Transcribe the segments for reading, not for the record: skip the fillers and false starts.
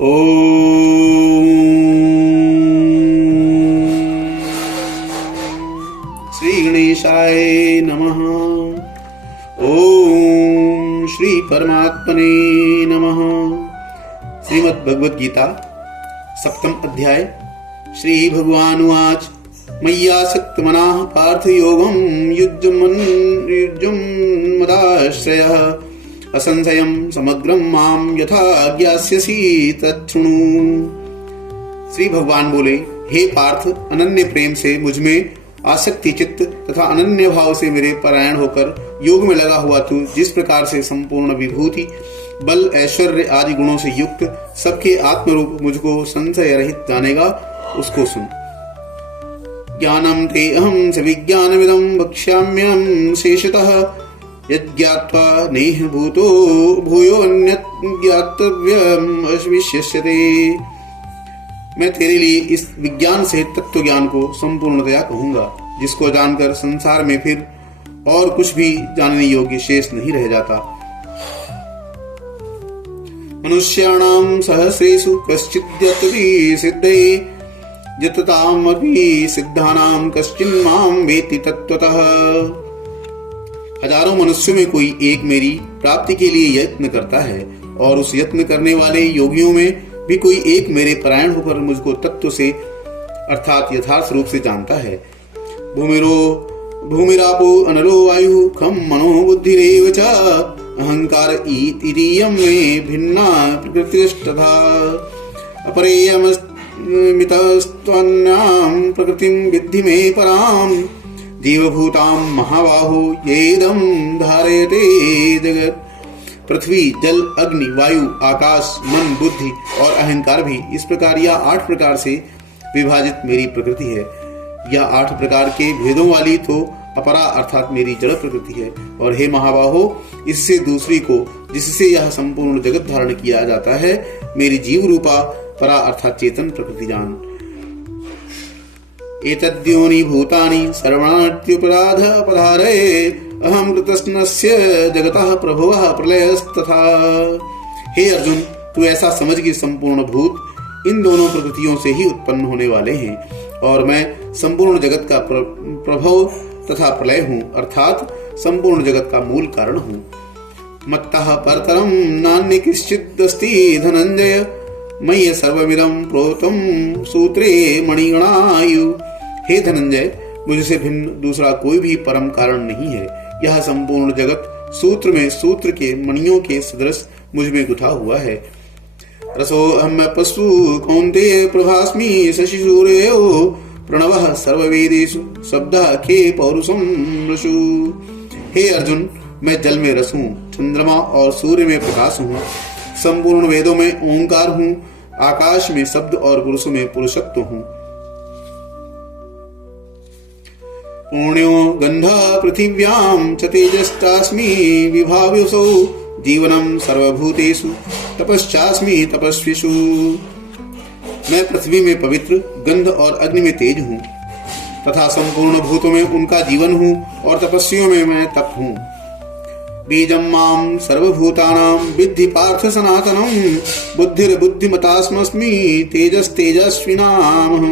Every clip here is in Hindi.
ओम श्री गणेशाय नमः। ओम श्री परमात्मने नमः। श्रीमद् भगवद गीता सप्तम अध्याय। श्री भगवानुवाच मय्यासक्तमनाः पार्थ योगं युज्यन्मदाश्रयः असंशयं समग्रं मां यथा ज्ञास्यसि तच्छृणु। श्री भगवान बोले, हे पार्थ, अनन्य प्रेम से मुझमें आसक्ति चित्त तथा अनन्य भाव से मेरे परायण होकर योग में लगा हुआ तू जिस प्रकार से संपूर्ण विभूति बल ऐश्वर्य आदि गुणों से युक्त सबके आत्मरूप मुझको संशय रहित जानेगा, उसको सुन। ज्ञानम ते अहम सविज्ञानमिदं वक्ष्याम्यहं शेषतः यज्ञात्वा नेह भूतो भूयो अन्यत् ज्ञातव्यम् अविश्यस्यते। मैं तेरे लिए इस विज्ञान से तत्व ज्ञान को संपूर्णतया कहूंगा, जिसको जानकर संसार में फिर और कुछ भी जानने योग्य शेष नहीं रह जाता। मनुष्याणां सहस्रेषु कश्चिद्यतति सिद्धे यततामपि सिद्धानां कश्चिन्मां वेत्ति तत्त्वतः। हजारों मनुष्यों में कोई एक मेरी प्राप्ति के लिए यत्न करता है, और उस यत्न करने वाले योगियों में भी कोई एक मेरे परायण होकर मुझको तत्व से अर्थात यथार्थ रूप से जानता है। भूमिरापो अनलो वायु खम मनो बुद्धिरेव च अहंकार इतीयं मे भिन्ना प्रकृतिस्तथा अपरेयमितस्त्वन्यां प्रकृतिं विद्धि मे परां जीवभूतां महाबाहो येदं धारयते जगत्। पृथ्वी जल अग्नि वायु आकाश मन बुद्धि और अहंकार भी इस प्रकार या 8 प्रकार से विभाजित मेरी प्रकृति है। यह 8 प्रकार के भेदों वाली तो अपरा अर्थात मेरी जड़ प्रकृति है। और हे महाबाहो, इससे दूसरी को जिससे यह संपूर्ण जगत धारण किया जाता है मेरी जीव रूपा परा अर्थात चेतन प्रकृति जान। एतद्योनि भूतानि सर्वणात्युपराध अपधारे अहम कृतस्नस्य जगतः प्रभवः प्रलयस्तथा। हे अर्जुन, तू ऐसा समझ कि संपूर्ण भूत इन दोनों प्रकृतियों से ही उत्पन्न होने वाले हैं, और मैं संपूर्ण जगत का प्रभव तथा प्रलय हूँ, अर्थात संपूर्ण जगत का मूल कारण हूँ। मत्तः परतरं नान्य किंचिदस्ति धनंजय मय्य सर्वमिदं प्रोतं सूत्रे मणिगणायु। हे धनंजय, मुझसे भिन्न दूसरा कोई भी परम कारण नहीं है। यह संपूर्ण जगत सूत्र में सूत्र के मणियों के सदृश मुझ में गुथा हुआ है। रसोऽहं पशु कौन्तेय प्रभास्मि शशि सूर्यो प्रणवः सर्ववेदेषु शब्दः के पौरुषं रसु। हे अर्जुन, मैं जल में रस हूँ, चंद्रमा और सूर्य में प्रकाश हूँ, संपूर्ण वेदों में ओंकार हूँ, आकाश में शब्द और पुरुषों में पुरुषत्व हूँ। पुण्यो गंधा पृथिव्यां च तेजश्चास्मि विभाव्योऽसौ जीवनं सर्वभूतेषु तपश्चास्मि तपस्विषु। मैं पृथ्वी में पवित्र, गंध और अग्नि में तेज हूँ तथा संपूर्ण भूतों में उनका जीवन हूँ, और तपस्वियों में मैं तप हूँ। बीजं मां सर्वभूतानां विद्धि पार्थ सनातनं बुद्धिर्बुद्धिमतास्मि तेजस्तेजस्विनामहम्।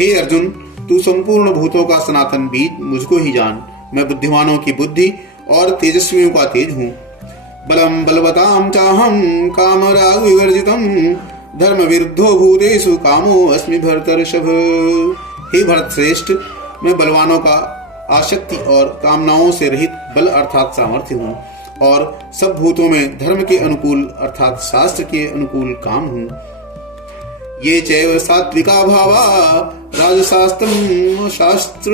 हे अर्जुन, तू संपूर्ण भूतों का सनातन बीज मुझको ही जान। मैं बुद्धिमानों की बुद्धि और तेजस्वियों का तेज हूँ। बलम बलवतां चाहं कामराग विवर्जितं धर्म विरुद्धो भूतेषु कामो अस्मि भरतर्षभ। हे भरत श्रेष्ठ, मैं बलवानों का आसक्ति और कामनाओं से रहित बल अर्थात सामर्थ्य हूँ, और सब भूतों में धर्म के अनुकूल अर्थात शास्त्र के अनुकूल काम हूँ। ये चैव सात्विका भावा राजशास्त्रं शास्त्र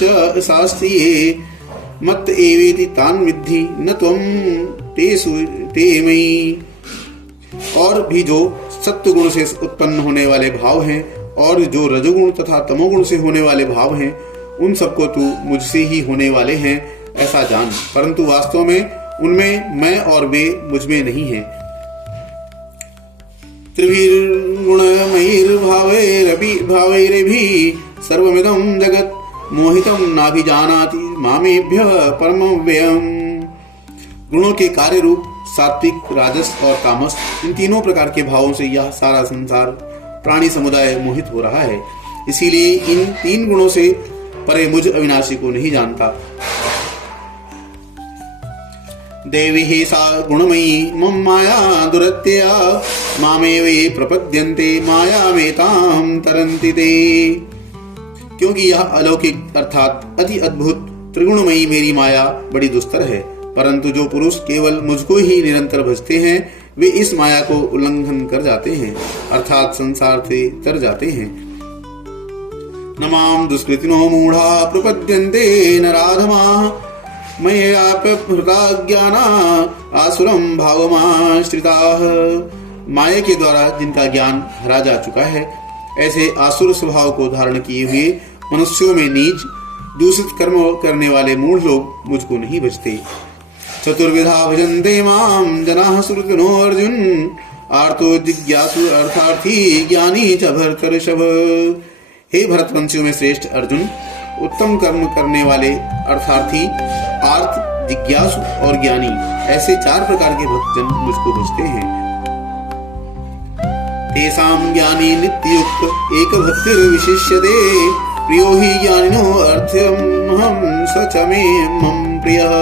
च शास्त्रीये मत एवेति तान् विद्धि न त्वं तेषु ते मयि। और भी जो सत्व गुण से उत्पन्न होने वाले भाव हैं, और जो रजोगुण तथा तमोगुण से होने वाले भाव हैं, उन सबको तू मुझसे ही होने वाले हैं ऐसा जान, परंतु वास्तव में उनमें मैं और वे मुझ में नहीं हैं। त्रिभिर्गुणमयैर्भावैरपि सर्वमिदं जगत् मोहितं नाभिजानाति मामेभ्यः परमव्ययम्। गुणों के कार्य रूप सात्विक, राजस और तामस, इन तीनों प्रकार के भावों से यह सारा संसार प्राणी समुदाय मोहित हो रहा है। इसीलिए इन 3 गुणों से परे मुझ अविनाशी को नहीं जानता। देवी ही सा गुणमयी मम माया दुरत्यया मामेवे प्रपद्यन्ते माया मेताम तरन्ति ते। क्योंकि यह अलौकिक अर्थात अति अद्भुत त्रिगुणमयी मेरी माया बड़ी दुस्तर है, परंतु जो पुरुष केवल मुझको ही निरंतर भजते हैं वे इस माया को उल्लंघन कर जाते हैं, अर्थात संसार से तर जाते हैं। नमाम दुष्कृतिनो मूढ़ा प्रपद्यन्ते नराधमाः मय्याप्यहृता ज्ञाना आसुरम भावमाश्रिताः। माया के द्वारा जिनका ज्ञान हरा जा चुका है, ऐसे आसुर स्वभाव को धारण किए हुए मनुष्यों में नीच दूषित कर्म करने वाले मूढ़ लोग मुझको नहीं भजते। चतुर्विधा भजन्ते माम जनाः सुकृतिनो अर्जुन आर्तो जिज्ञासु अर्थार्थी ज्ञानी च भरतर्षभ। हे भरतवंशियों में श्रेष्ठ अर्जुन, उत्तम कर्म करने वाले अर्थार्थी, आर्त, जिज्ञासु और ज्ञानी, ऐसे 4 प्रकार के भक्तजन मुझको भजते हैं। तेषां ज्ञानी नित्ययुक्त एक भक्तिर विशिष्यते प्रियो हि ज्ञानिनो अर्थमहं स च मे मम प्रियः।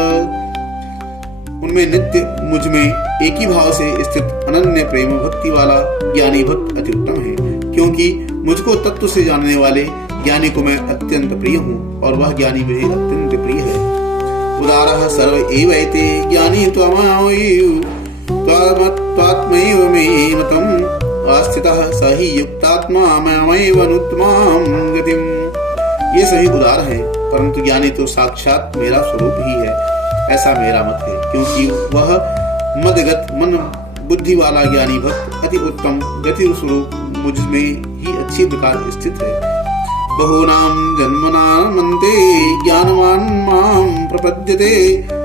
उनमें नित्य मुझ में एक ही भाव से स्थित अनन्य प्रेम भक्ति वाला ज्ञानी भक्त अति उत्तम है, क्योंकि मुझको तत्व से जानने वाले ज्ञानी को मैं अत्यंत प्रिय हूँ और वह ज्ञानी मुझे अत्यंत प्रिय है। उदारः सर्व एवैते ज्ञानी त्वात्मैव मे मतम् आस्थितः स हि युक्तात्मा मयैव अनुत्तमां गतिम्। ये सभी उदार हैं, परंतु ज्ञानी तो साक्षात मेरा स्वरूप ही है, ऐसा मेरा मत है, क्योंकि वह मदगत मन बुद्धि वाला ज्ञानी भक्त अति उत्तम गति स्वरूप मुझ में ही अच्छी प्रकार स्थित है। बहूनां जन्मनामन्ते ज्ञानवान् मां प्रपद्यते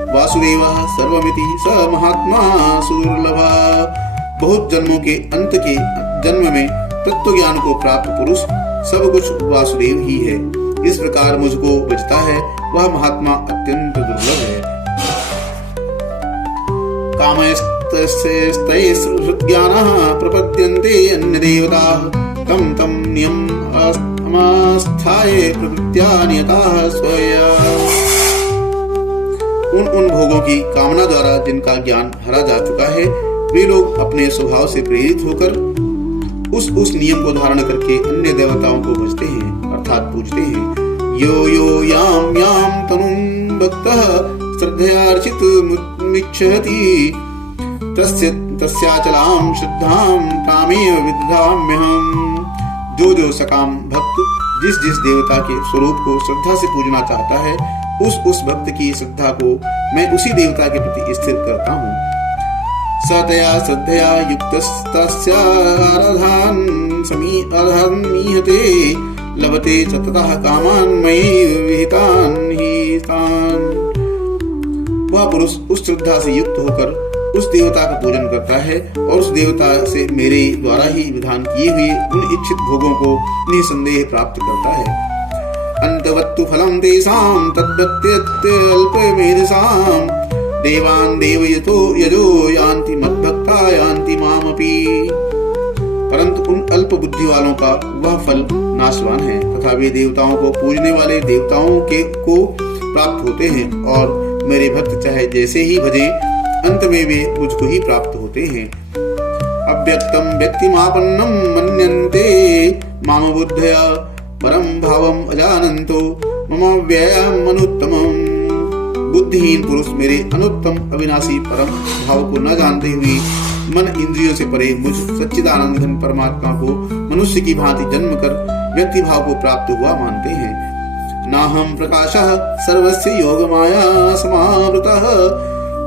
वासुदेवः सर्वमिति स महात्मा सुदुर्लभः। बहुत जन्मों के अंत के जन्म में तत्व ज्ञान को प्राप्त पुरुष सब कुछ वासुदेव ही है। इस प्रकार मुझको बचता है वह महात्मा अत्यंत दुर्लभ है। कामस्तैर्ज्ञानः प्रपद्यन्ते अन्य देवताः तम तम नियम अस्थाये प्रकृत्या नियताः स्वया। उन भोगों की कामना द्वारा जिनका ज्ञान हरा जा चुका है, वे लोग अपने स्वभाव से प्रेरित होकर उस नियम को धारण करके अन्य देवताओं को भजते हैं, अर्थात पूजते हैं। यो यो याम याम तनुं भक्तः श्रद्धयार्चित मिच्छति तस्याचलां शुद्धां तामेव विद्धाम्यहम्। जो सकाम भक्त जिस देवता के स्वरूप को श्रद्धा से पूजना चाहता है, उस भक्त की श्रद्धा को मैं उसी देवता के प्रति स्थिर करता हूँ। सतया श्रद्धया युक्तस्तस्य आराधन समीहते लभते च ततः कामान् मयि विहितान् हि तान्। वह पुरुष उस श्रद्धा से युक्त होकर उस देवता का पूजन करता है और उस देवता से मेरे द्वारा ही विधान किए हुए उन इच्छित भोगों को निसंदेह प्राप्त करता है। अंतवत्तु फलम तेषां तद्भक्त्यल्पमेधसां देवान् देवयतो यजो यान्ति मद्भक्ता यान्ति मामपि। परंतु उन अल्प बुद्धि वालों का वह फल नाशवान है तथा वे देवताओं को पूजने वाले देवताओं के को प्राप्त होते हैं, और मेरे भक्त चाहे जैसे ही भजे अंत में वे मुझको ही प्राप्त होते हैं। अव्यक्तम व्यक्तिमापन्नम मन्यन्ते माम बुद्धया परम भावम अजानन्तो मम व्ययम् अनुत्तमम्। बुद्धिहीन पुरुष मेरे अनुत्तम अविनाशी परम भाव को न जानते हुए मन इंद्रियों से परे मुझ सच्चिदानंद घन परमात्मा को मनुष्य की भांति जन्म कर व्यक्ति भाव को प्राप्त हुआ मानते हैं। नाहम प्रकाशः सर्वस्य योग माया समावृतः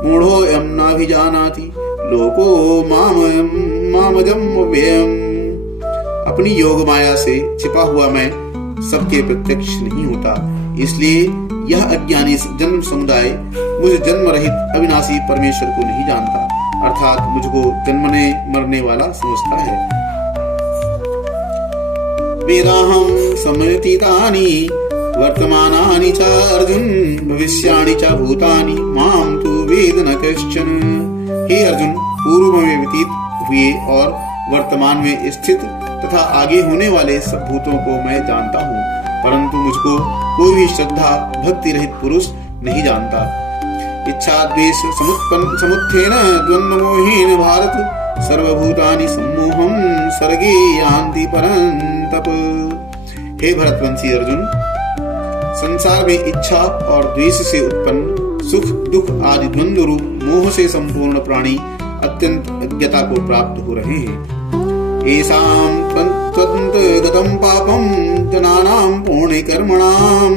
मूढ़ोऽयं नाभिजानाति लोको मामजं व्ययम्। अपनी योग माया से छिपा हुआ मैं सबके प्रत्यक्ष नहीं होता, इसलिए यह अज्ञानी जन्म समुदाय मुझ जन्म रहित अविनाशी परमेश्वर को नहीं जानता, अर्थात मुझको जन्मने मरने वाला समझता है। वेदाहं समतीतानि वर्तमानानि च अर्जुन भविष्याणि च भूतानि मां तु वेद न कश्चन। हे अर्जुन, पूर्व में व्यतीत हुए और वर्तमान में स्थित तथा आगे होने वाले सब भूतों को मैं जानता हूँ, परंतु मुझको कोई भी श्रद्धा भक्ति रहित पुरुष नहीं जानता। इच्छा द्वेष समुत्थेन द्वन्द्वमोहेन भारत, सर्वभूतानि सम्मोहं सर्गे यान्ति परन्तप। हे भरतवंशी अर्जुन, संसार में इच्छा और द्वेष से उत्पन्न सुख दुख आदि द्वंद्व रूप मोह से संपूर्ण प्राणी अत्यंत अज्ञता को प्राप्त हो रहे हैं। येषां त्वन्तगतं पापं जनानां पुण्य कर्मणां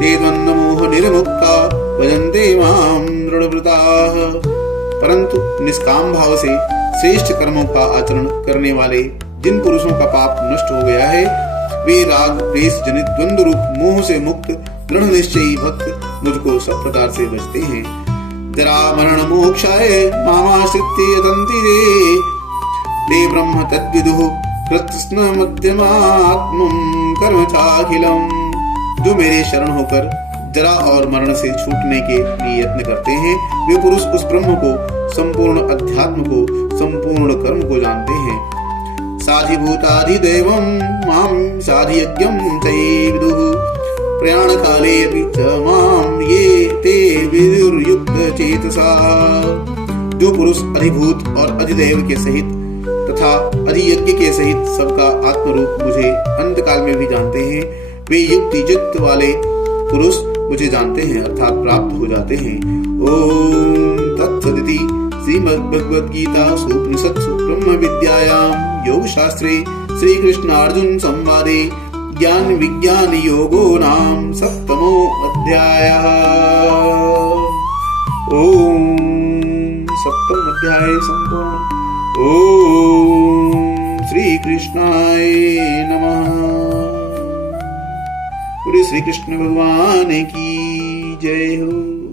ते द्वन्द्व मोह निर्मुक्ता भजन्ते मां दृढव्रताः। परंतु निष्काम भाव से श्रेष्ठ कर्मों का आचरण करने वाले जिन पुरुषों का पाप नष्ट हो गया है, वे राग द्वेष जनित द्वंद्व रूप मोह से मुक्त दृढ़ निश्चयी भक्त मुझको सब प्रकार से बचते हैं। जरा मरण मोक्षाय मामाश्रित्य यतन्ति ते ब्रह्म तद्विदुः कृत्स्न मध्यमात्मं कर्म चाखिलम्। जो मेरे शरण होकर जरा और मरण से छूटने के लिए यत्न करते हैं, वे पुरुष उस ब्रह्म को, संपूर्ण अध्यात्म को, संपूर्ण कर्म को जानते हैं। साधिभूताधिदैवं मां साधियज्ञं ते विदुः प्रयाण काले अपि च मां ये ते विदुर्युक्त चेतसा। जो पुरुष अधिभूत और अधिदैव के सहित तथा अधियज्ञ के सहित सबका आत्मरूप मुझे अंतकाल में भी जानते हैं, वे युक्ति चित्त वाले पुरुष मुझे जानते हैं अर्थात प्राप्त हो जाते हैं। ओम तत्सदिति श्रीमद्भगवद्गीता उपनिषत्सु ब्रह्म विद्यायां योग शास्त्रे श्री कृष्ण अर्जुन संवादे ज्ञान विज्ञान योगो नाम सप्तमो अध्यायः। ओम सप्तम अध्याय संपूर्ण। ओम श्री कृष्णाय नमः। श्री कृष्ण भगवान की जय हो।